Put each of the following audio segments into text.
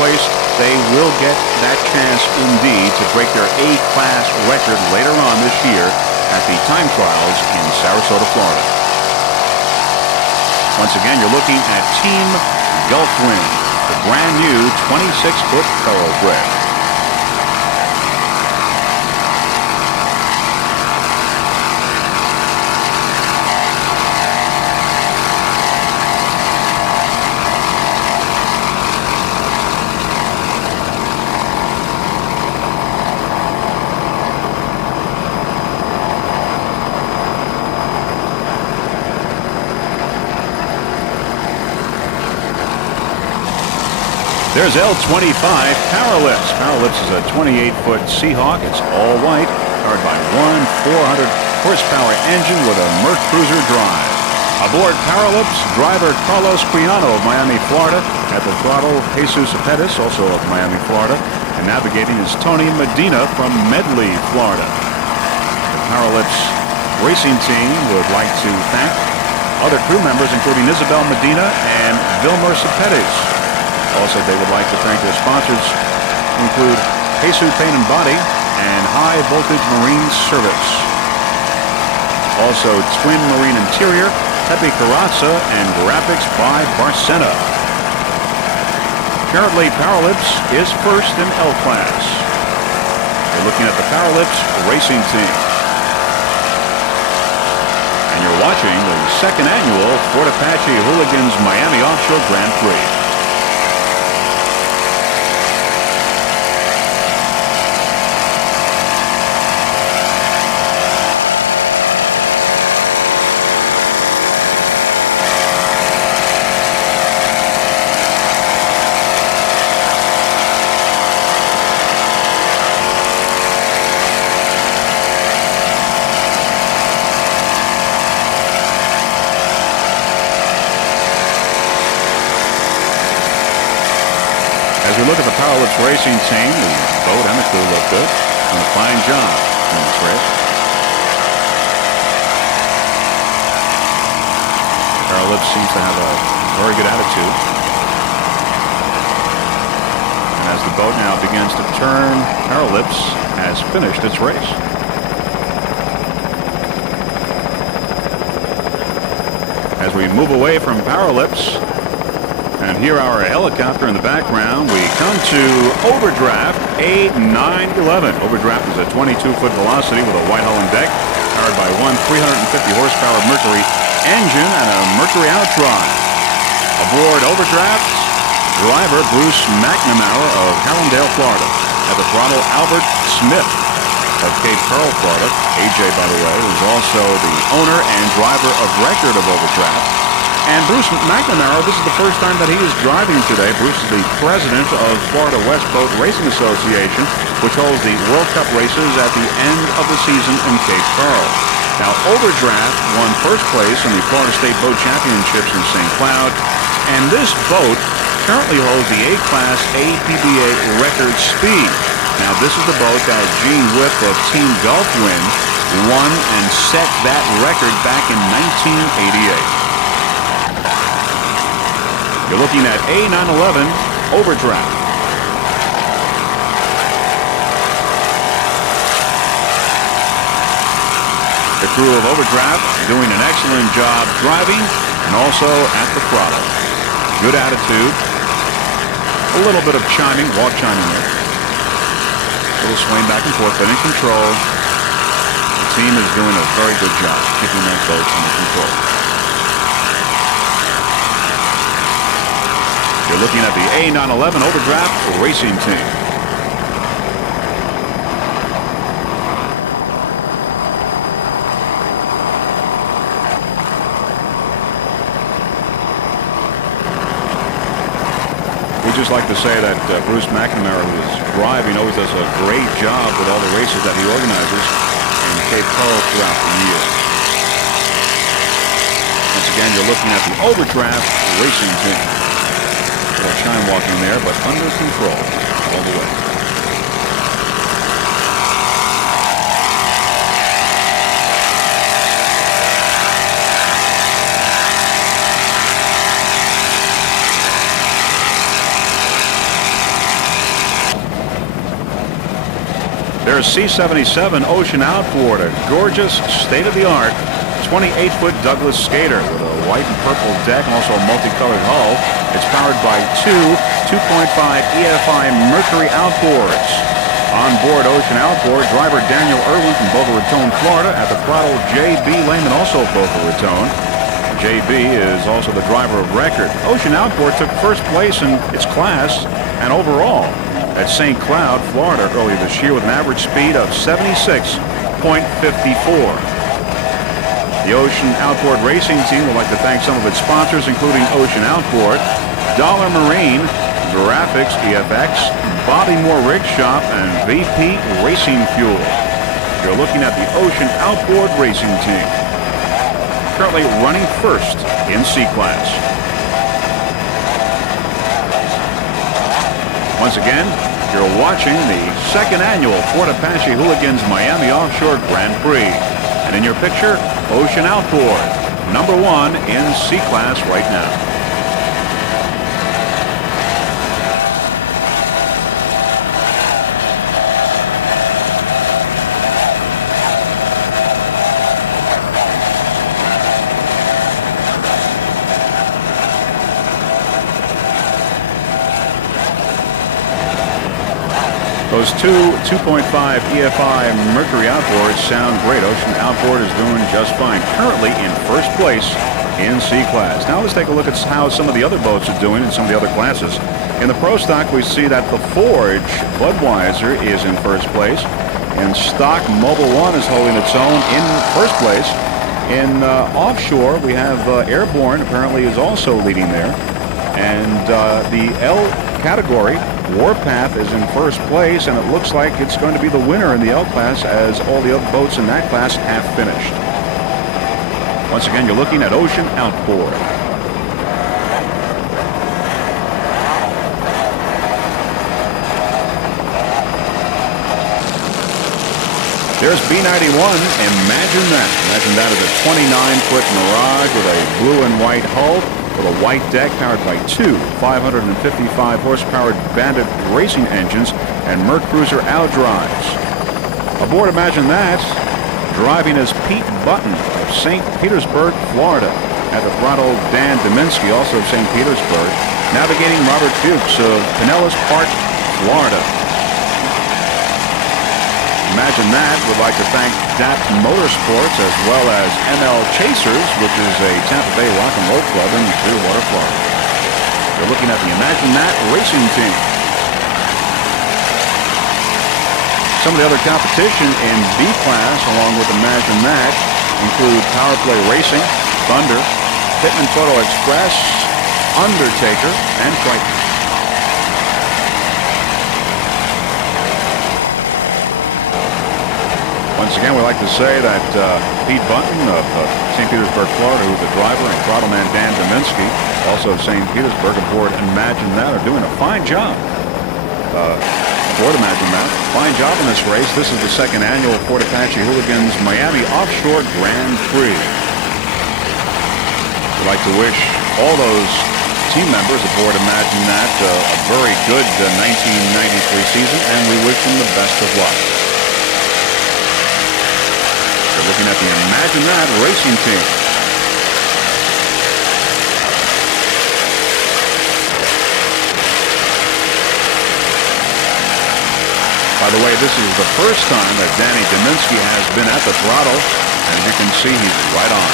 place, they will get that chance indeed to break their A-class record later on this year at the time trials in Sarasota, Florida. Once again, you're looking at Team Gulfwind, the brand new 26-foot thoroughbred. There's L25 Powerlips. Powerlips is a 28-foot Seahawk. It's all white, powered by one 400-horsepower engine with a Merc Cruiser drive. Aboard Powerlips, driver Carlos Criano of Miami, Florida. At the throttle, Jesus Pettis, also of Miami, Florida. And navigating is Tony Medina from Medley, Florida. The Powerlips racing team would like to thank other crew members, including Isabel Medina and Vilmer Pettis. Also, they would like to thank their sponsors, who include Jesus Paint and Body and High Voltage Marine Service. Also, Twin Marine Interior, Pepe Carrazza, and Graphics by Barcena. Currently, Powerlips is first in L-Class. We're looking at the Powerlips racing team. And you're watching the second annual Fort Apache Hooligans Miami Offshore Grand Prix. As we look at the Powerlips racing team, the boat and the crew look good. Doing a fine job in this race. Powerlips seems to have a very good attitude. And as the boat now begins to turn, Powerlips has finished its race. As we move away from Powerlips and hear our helicopter in the background, we come to Overdraft A911. Overdraft is a 22-foot Velocity with a white hull and deck, powered by one 350-horsepower Mercury engine and a Mercury outdrive. Aboard Overdraft, driver Bruce McNamara of Hallandale, Florida. At the throttle, Albert Smith of Cape Coral, Florida. AJ, by the way, is also the owner and driver of record of Overdraft. And Bruce McNamara, this is the first time that he is driving today. Bruce is the president of Florida West Boat Racing Association, which holds the World Cup races at the end of the season in Cape Coral. Now, Overdraft won first place in the Florida State Boat Championships in St. Cloud, and this boat currently holds the A-Class APBA record speed. Now, this is the boat that Gene Whip of Team Gulfwind won and set that record back in 1988. You're looking at A911 Overdraft. The crew of Overdraft doing an excellent job driving and also at the throttle. Good attitude. A little bit of chiming, walk chiming there. A little swaying back and forth, but in control. The team is doing a very good job keeping that boat under control. You're looking at the A911 Overdraft racing team. We'd just like to say that Bruce McNamara, who is driving, always does a great job with all the races that he organizes in Cape Coral throughout the year. Once again, you're looking at the Overdraft racing team. Chime walking there, but under control all the way. There's C-77 Ocean Outboard, a gorgeous, state-of-the-art 28-foot Douglas skater with a white and purple deck and also a multicolored hull. It's powered by two 2.5 EFI Mercury outboards. On board Ocean Outboard, driver Daniel Irwin from Boca Raton, Florida. At the throttle, J.B. Lehman, also Boca Raton. J.B. is also the driver of record. Ocean Outboard took first place in its class and overall at St. Cloud, Florida earlier this year with an average speed of 76.54. The Ocean Outboard Racing Team would like to thank some of its sponsors, including Ocean Outboard, Dollar Marine, Graphics EFX, Bobby Moore Rig Shop, and VP Racing Fuel. You're looking at the Ocean Outboard Racing Team, currently running first in C-Class. Once again, you're watching the second annual Fort Apache Hooligans Miami Offshore Grand Prix. And in your picture, Ocean Outboard, #1 in C-Class right now. Those two 2.5 EFI Mercury outboards sound great. Ocean Outboard is doing just fine. Currently in first place in C-Class. Now let's take a look at how some of the other boats are doing in some of the other classes. In the Pro Stock, we see that the Forge Budweiser is in first place. In Stock, Mobile One is holding its own in first place. In Offshore, we have Airborne apparently is also leading there. And the L category, Warpath is in first place, and it looks like it's going to be the winner in the L class as all the other boats in that class have finished. Once again, you're looking at Ocean Outboard. There's B-91. Imagine that. Imagine that as a 29-foot Mirage with a blue and white hull, with a white deck powered by two 555 horsepower Bandit racing engines and Mercruiser outdrives. Aboard Imagine That, driving is Pete Button of St. Petersburg, Florida. At the throttle, Dan Dominski, also of St. Petersburg. Navigating, Robert Fuchs of Pinellas Park, Florida. Imagine That would like to thank DAP Motorsports as well as ML Chasers, which is a Tampa Bay rock and roll club in Clearwater, Florida. You're looking at the Imagine That racing team. Some of the other competition in B class, along with Imagine That, include Power Play Racing, Thunder, Pitman Photo Express, Undertaker, and Triton. Once again, we like to say that Pete Button of St. Petersburg, Florida, who's the driver, and throttleman Dan Dominski, also of St. Petersburg, aboard Imagine That, are doing a fine job. Aboard Imagine That, fine job in this race. This is the second annual Fort Apache Hooligans Miami Offshore Grand Prix. We'd like to wish all those team members aboard Imagine That a very good 1993 season, and we wish them the best of luck. We're looking at the Imagine That racing team. By the way, this is the first time that Danny Dominski has been at the throttle, and as you can see, he's right on.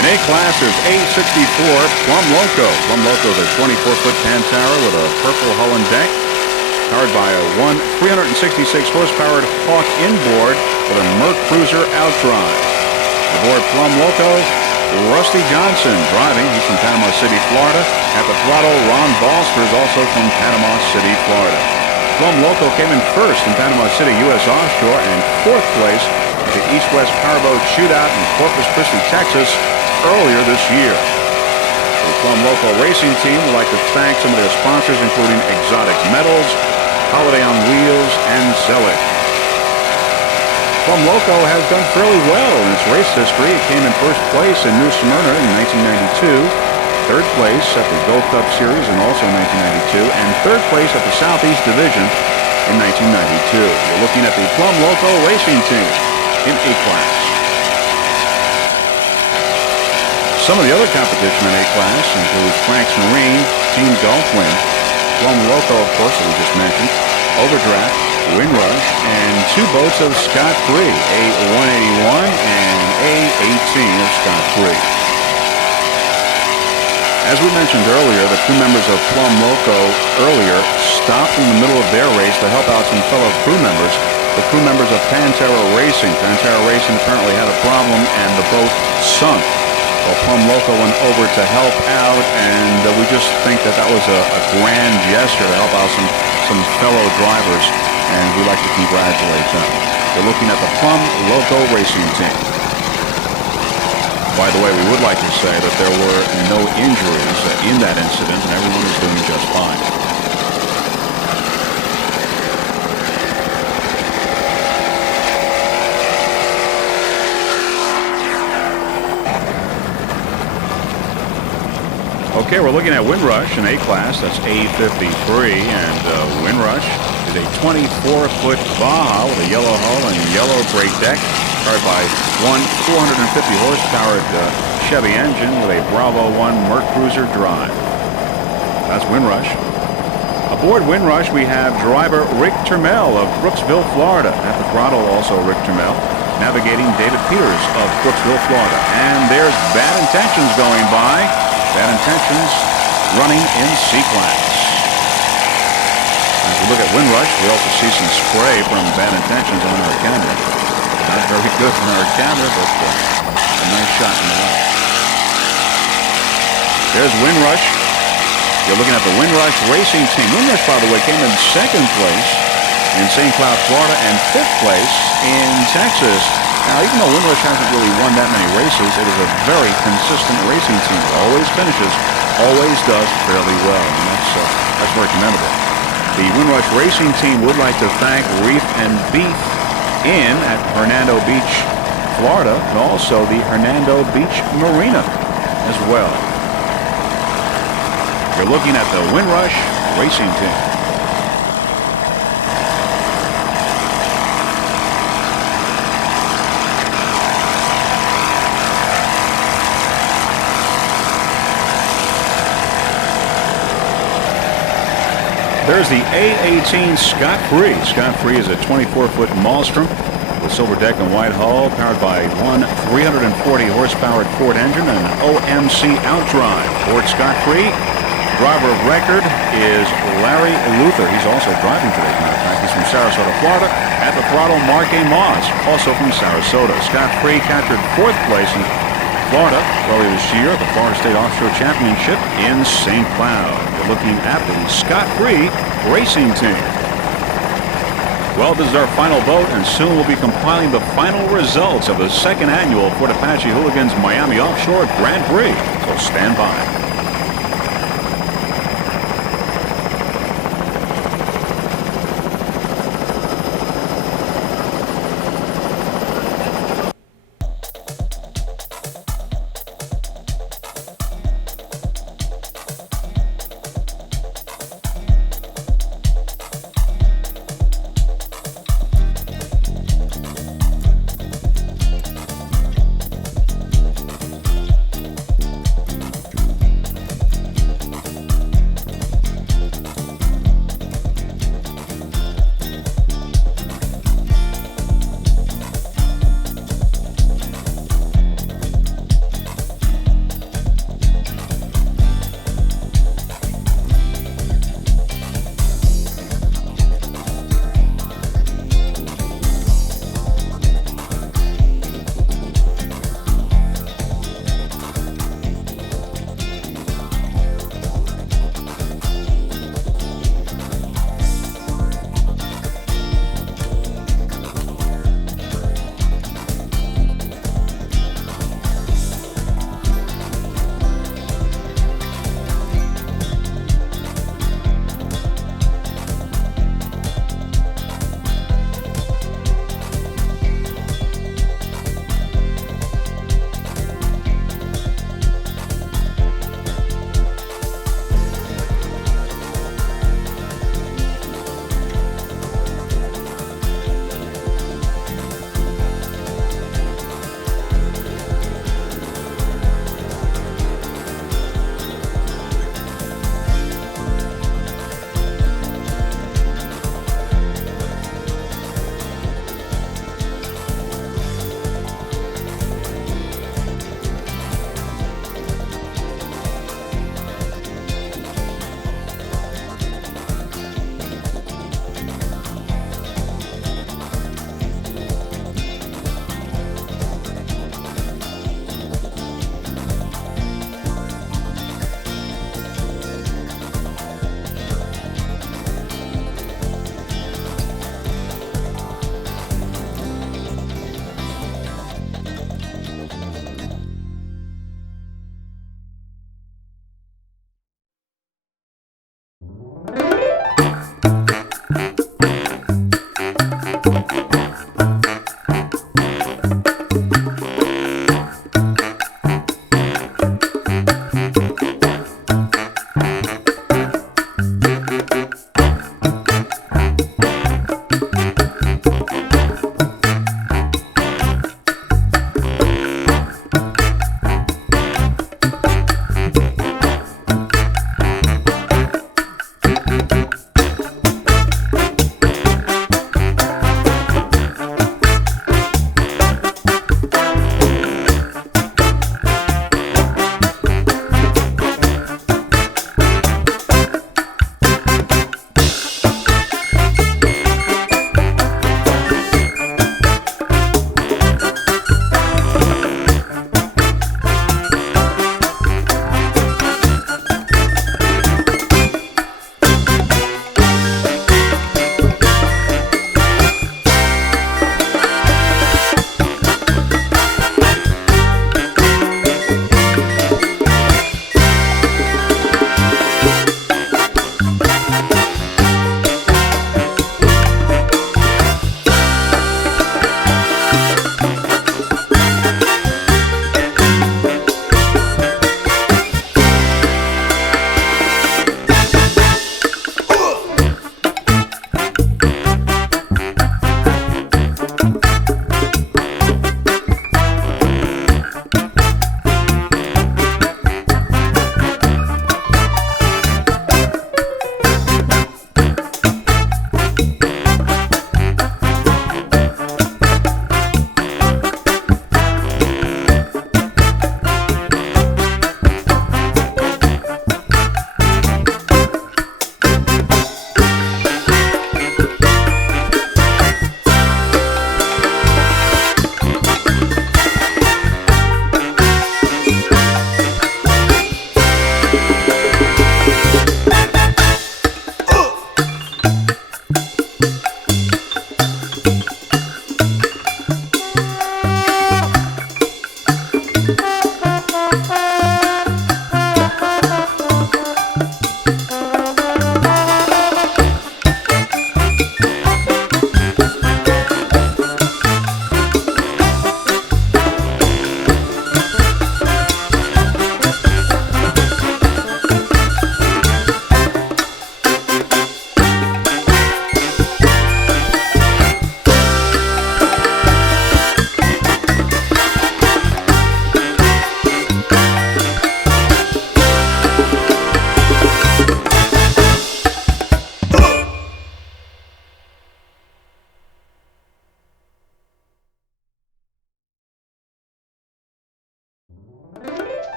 In A-Class, there's A64 Plum Loco. Plum Loco is a 24-foot Pantera with a purple hull and deck, powered by a 366 horsepower Hawk inboard with a Merc Cruiser outdrive. Aboard Plum Loco, Rusty Johnson driving. He's from Panama City, Florida. At the throttle, Ron Balster is also from Panama City, Florida. Plum Loco came in first in Panama City, U.S. Offshore, and fourth place at the East-West Powerboat Shootout in Corpus Christi, Texas, earlier this year. The Plum Loco racing team would like to thank some of their sponsors, including Exotic Metals, Holiday on Wheels, and Zelig. Plum Loco has done fairly well in its race history. It came in first place in New Smyrna in 1992, third place at the Gold Cup Series in also 1992, and third place at the Southeast Division in 1992. We're looking at the Plum Loco racing team in A-Class. Some of the other competition in A-Class includes Frank's Marine, Team Gulfwind, Plum Loco, of course, that we just mentioned, Overdraft, Windrush, and two boats of Scott Prix, A181 and A18 of Scott Prix. As we mentioned earlier, the crew members of Plum Loco earlier stopped in the middle of their race to help out some fellow crew members. The crew members of Pantera Racing. Pantera Racing apparently had a problem and the boat sunk. Well, Plum Loco went over to help out, and we just think that that was a grand gesture to help out some fellow drivers, and we'd like to congratulate them. We're looking at the Plum Loco racing team. By the way, we would like to say that there were no injuries in that incident, and everyone is doing just fine. Okay, we're looking at Windrush in A-Class. That's A53, and Windrush is a 24-foot Baja with a yellow hull and yellow gray deck, powered by one 450-horsepower Chevy engine with a Bravo 1 Merc Cruiser drive. That's Windrush. Aboard Windrush, we have driver Rick Termel of Brooksville, Florida. At the throttle, also Rick Termel, navigating David Peters of Brooksville, Florida. And there's Bad Intentions going by. Bad Intentions running in C-Class. As we look at Windrush, we also see some spray from Bad Intentions on our camera. Not very good on our camera, but a nice shot in the left. There's Windrush. You're looking at the Windrush racing team. Windrush, by the way, came in second place in St. Cloud, Florida, and fifth place in Texas. Now, even though Windrush hasn't really won that many races, it is a very consistent racing team. It always finishes, always does fairly well, and that's very commendable. The Windrush racing team would like to thank Reef and Beef Inn at Hernando Beach, Florida, and also the Hernando Beach Marina as well. You're looking at the Windrush racing team. There's the A18 Scott Prix. Scott Prix is a 24-foot Maelstrom with silver deck and white hull, powered by one 340-horsepower Ford engine and an OMC outdrive. Ford Scott Prix. Driver of record is Larry Luther. He's also driving today, as a matter of fact. He's from Sarasota, Florida. At the throttle, Mark A. Moss, also from Sarasota. Scott Prix captured fourth place in Florida earlier this year at the Florida State Offshore Championship in St. Cloud. We're looking at the Scott Prix racing team. Well, this is our final boat, and soon we'll be compiling the final results of the second annual Fort Apache Hooligans Miami Offshore Grand Prix. So stand by.